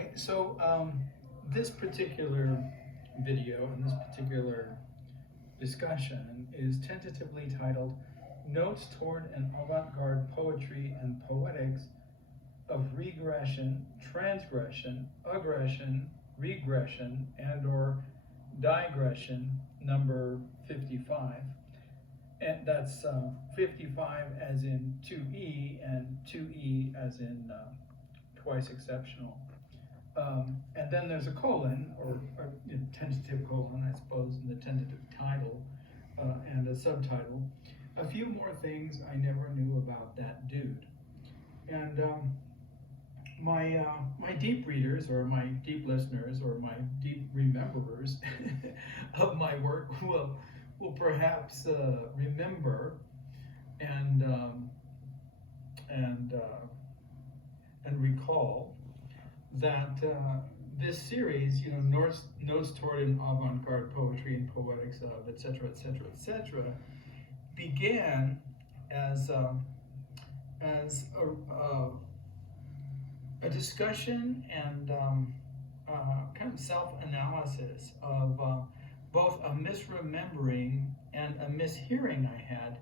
Hi, so this particular video and this particular discussion is tentatively titled Notes Toward an Avant-Garde Poetry and Poetics of Regression, Transgression, Aggression, Regression, and/or DigREEssion, number 55. And that's 55 as in 2E and 2E as in twice exceptional. And then there's a colon, or tentative colon, I suppose, in the tentative title, and a subtitle. A few more things I never knew about that dude. And my deep readers, or my deep listeners, or my deep rememberers of my work will perhaps remember and recall that this series, Notes Toward an Avant-Garde Poetry and Poetics of, etc., etc., etc., began as a discussion and kind of self-analysis of both a misremembering and a mishearing I had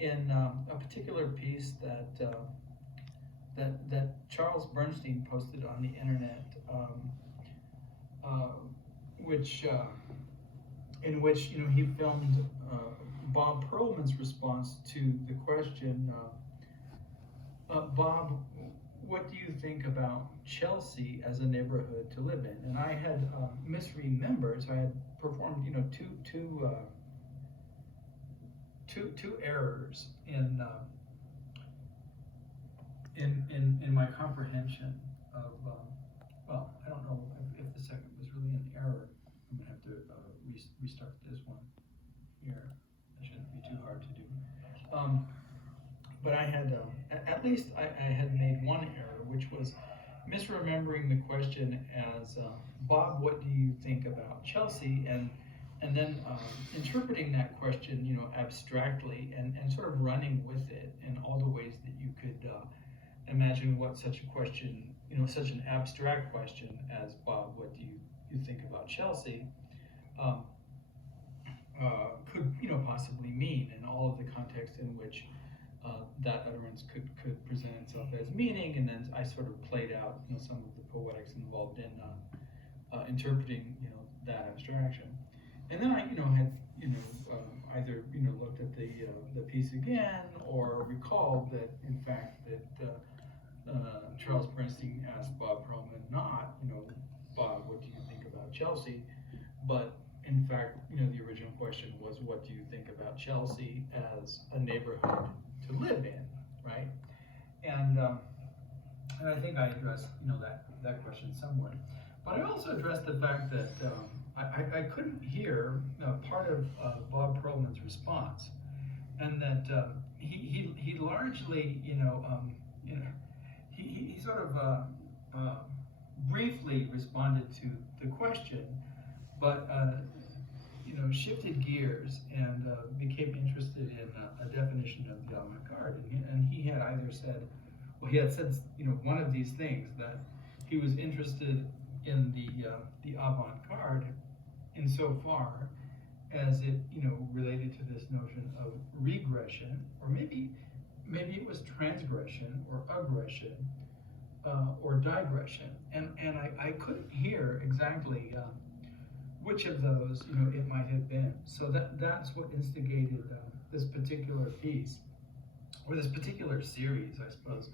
in a particular piece that Charles Bernstein posted on the internet, in which he filmed Bob Perlman's response to the question, Bob, what do you think about Chelsea as a neighborhood to live in? And I had misremembered, so I had performed two errors in my comprehension of, well, I don't know if the second was really an error. I'm gonna have to restart this one here. That shouldn't be too hard to do. But I had, at least I had made one error, which was misremembering the question as, Bob, what do you think about Chelsea? And then interpreting that question, abstractly and sort of running with it in all the ways that you could imagine what such a question, such an abstract question as, Bob, what do you think about Chelsea, could, possibly mean, in all of the context in which that utterance could present itself as meaning. And then I sort of played out, some of the poetics involved in interpreting, that abstraction. And then I, had, either, looked at the piece again, or recalled that, in fact, that Charles Bernstein asked Bob Perlman not, Bob, what do you think about Chelsea? But in fact, the original question was, what do you think about Chelsea as a neighborhood to live in, right? And I think I addressed, that question somewhere. But I also addressed the fact that I couldn't hear part of Bob Perlman's response, and that he largely, he sort of briefly responded to the question, but shifted gears and became interested in a definition of the avant-garde. And he had either said, well, he had said, one of these things, that he was interested in the avant-garde insofar as it, related to this notion of regression, or maybe it was transgression or aggression, or digression, and I couldn't hear exactly which of those it might have been. So that's what instigated this particular piece, or this particular series, I suppose,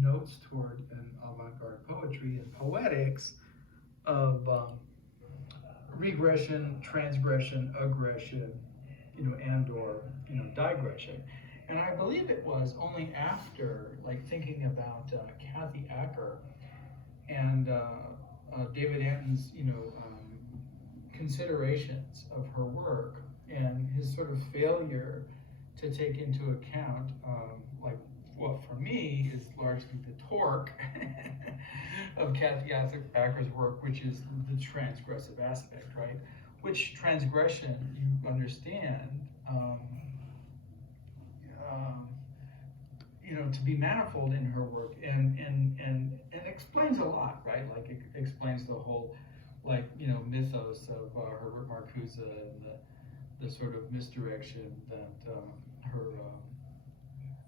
Notes Toward an Avant-Garde Poetry and Poetics of regression, transgression, aggression, and/or digression. And I believe it was only after, thinking about Kathy Acker and David Anton's, considerations of her work, and his sort of failure to take into account, what for me is largely the torque of Kathy Acker's work, which is the transgressive aspect, right? Which transgression, you understand, to be manifold in her work, and explains a lot, right? Like it explains the whole, like, mythos of Herbert Marcuse and the sort of misdirection that her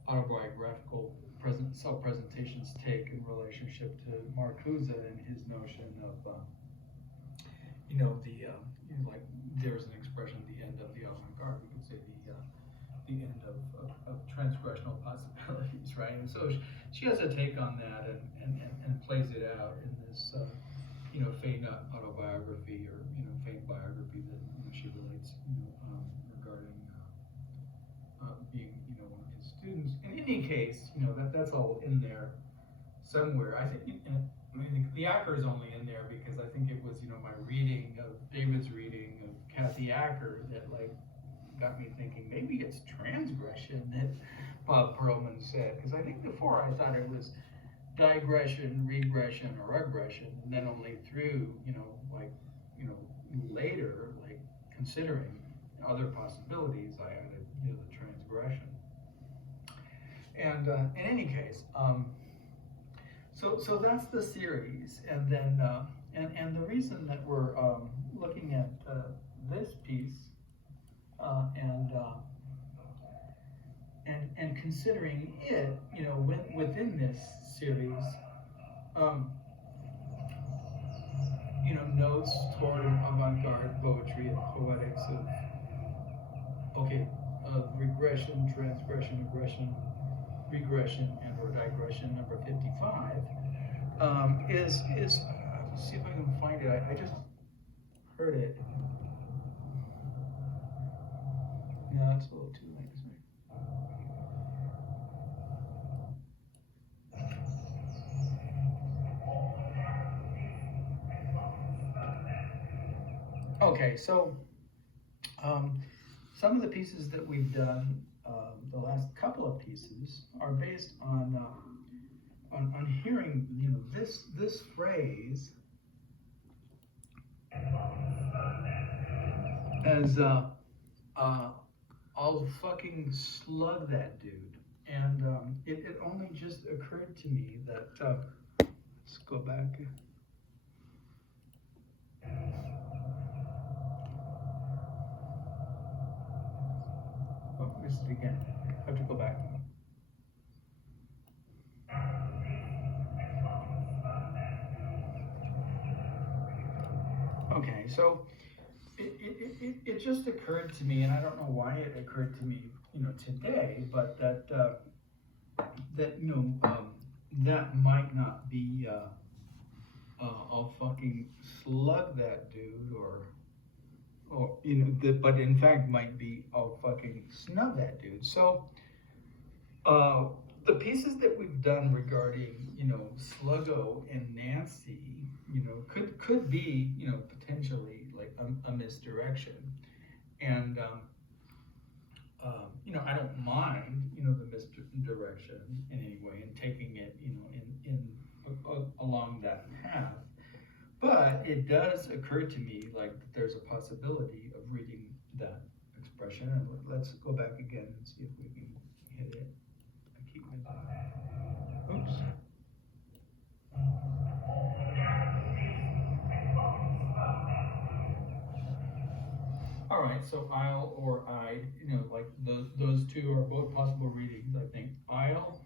autobiographical self-presentations take in relationship to Marcuse and his notion of, like, there's an expression, the end of the avant-garde, we could say the end of transgressional possibilities, right? And so she has a take on that and plays it out in this, feigned autobiography, or, feigned biography that, she relates, regarding being, one of his students. In any case, that's all in there somewhere. I think, the Acker is only in there because I think it was, my reading of David's reading of Kathy Acker that, like, got me thinking maybe it's transgression that Bob Perlman said, because I think before I thought it was digression, regression, or aggression, and then only through, later, like, considering other possibilities, I added, the transgression. And in any case, so that's the series, and then and the reason that we're looking at this piece and considering it, within this series, notes toward an avant-garde poetry and poetics of regression, transgression, aggression, regression, and or digression, number 55, is let's see if I can find it. I just heard it. No, it's a little too late, isn't it? Okay, so some of the pieces that we've done, the last couple of pieces, are based on hearing, this phrase as I'll fucking slug that dude, and it only just occurred to me that let's go back. Oh, missed it again. I have to go back. Okay, so it just occurred to me, and I don't know why it occurred to me, today, but that that might not be I'll fucking slug that dude, or but in fact might be I'll fucking snub that dude. So the pieces that we've done regarding, Sluggo and Nancy, could be, potentially like a misdirection. And, I don't mind, the misdirection in any way and taking it, along that path. But it does occur to me, like, that there's a possibility of reading that expression. And let's go back again and see if we can hit it. I keep missing. Oops. All right, so I'll or I'd, like those two are both possible readings, I think. I'll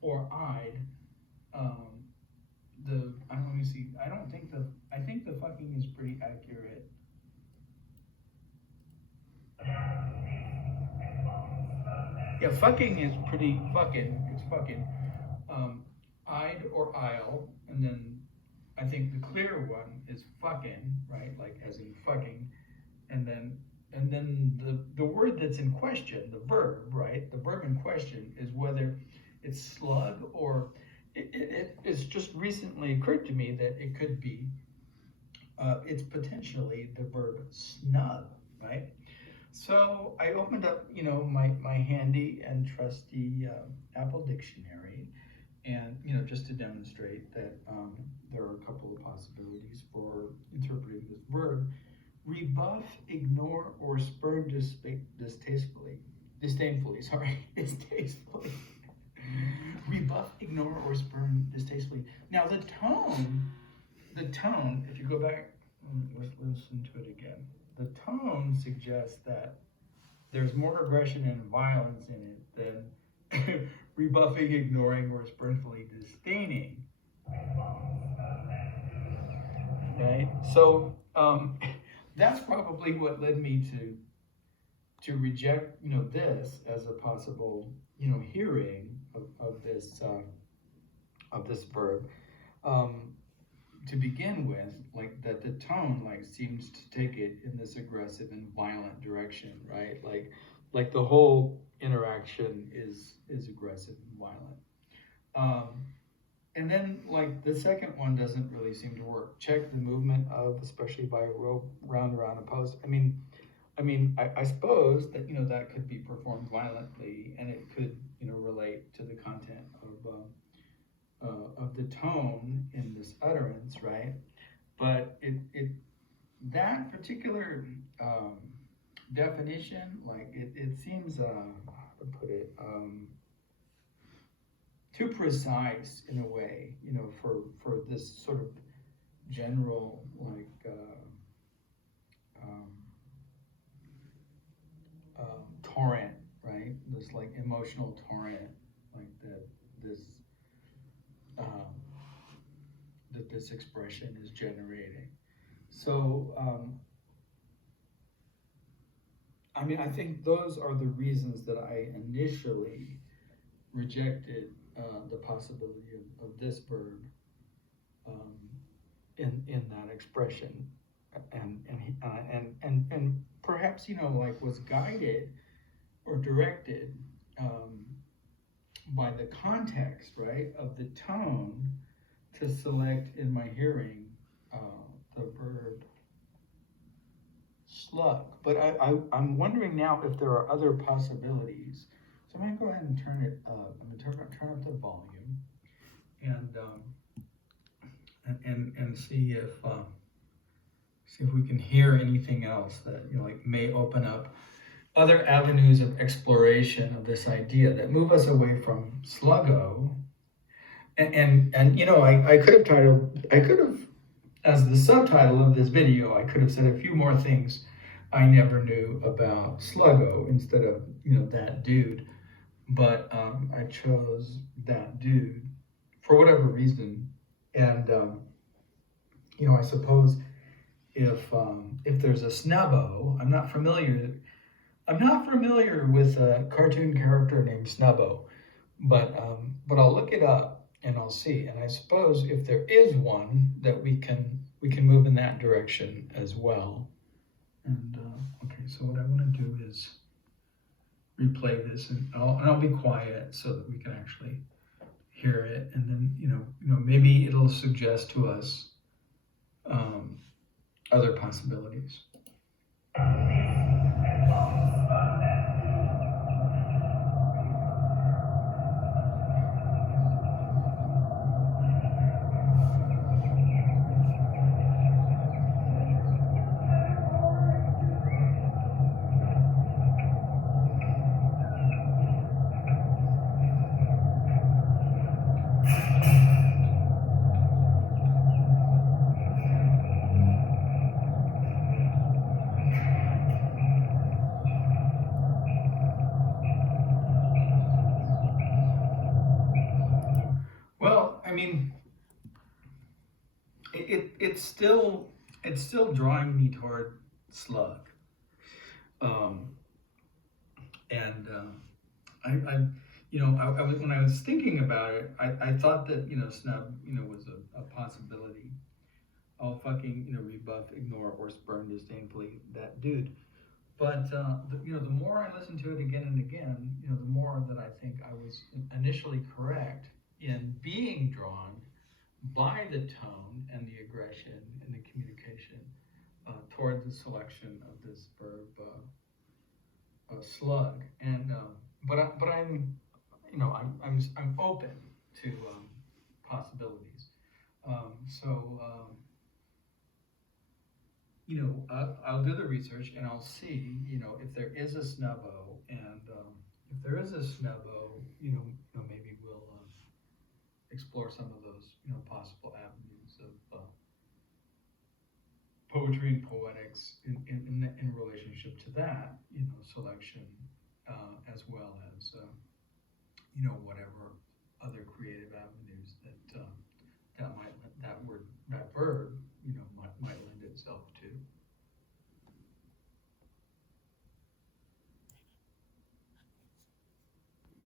or I'd. Let me see. I think the fucking is pretty accurate. Yeah, fucking is pretty fucking. It's fucking. I'd or I'll, and then I think the clear one is fucking, right? Like as in fucking, and then the word that's in question, the verb, right? The verb in question is whether it's slug or it's just recently occurred to me that it could be, it's potentially the verb snub, right? So I opened up, my handy and trusty Apple Dictionary, and, just to demonstrate that there are a couple of possibilities for interpreting this verb. Rebuff, ignore, or spurn disdainfully, distastefully. Rebuff, ignore, or spurn distastefully. Now the tone, if you go back, let's listen to it again. The tone suggests that there's more aggression and violence in it than rebuffing, ignoring, or spurnfully disdaining. Right? So that's probably what led me to reject, this as a possible, hearing of this verb. To begin with, like that the tone seems to take it in this aggressive and violent direction, right? Like the whole interaction is aggressive and violent. And then the second one doesn't really seem to work. Check the movement of, especially by a rope round around a post. I suppose that that could be performed violently, and it could relate to the content of the tone in this utterance, right? But that particular definition, it seems how to put it, too precise in a way, for this sort of general torrent, right? This emotional torrent, that this expression is generating. So, I think those are the reasons that I initially rejected the possibility of this verb in that expression, and perhaps was guided or directed by the context, right, of the tone to select in my hearing the verb slug. But I'm wondering now if there are other possibilities. So I'm going to go ahead and turn it up. I'm going to turn up the volume and see if we can hear anything else that may open up other avenues of exploration of this idea that move us away from Sluggo. And I could have, as the subtitle of this video, I could have said a few more things I never knew about Sluggo instead of that dude. But I chose that dude for whatever reason. And I suppose if there's a Snubbo, I'm not familiar with a cartoon character named Snubbo, but I'll look it up and I'll see. And I suppose if there is one, that we can move in that direction as well. And okay, so what I want to do is replay this, and I'll be quiet so that we can actually hear it, and then maybe it'll suggest to us other possibilities. Well, it's still drawing me toward slug, and I was, when I was thinking about it, I thought that snub was a possibility. I'll fucking rebuff, ignore, or spurn disdainfully that dude. But the more I listen to it again and again, the more that I think I was initially correct in being drawn by the tone and the aggression and the communication toward the selection of this verb slug. And but I'm I'm open to possibilities. I'll do the research and I'll see if there is a Snubbo, and if there is a Snubbo, maybe we'll explore some of those, possible avenues of poetry and poetics in relationship to that, selection, as well as, whatever other creative avenues that that might that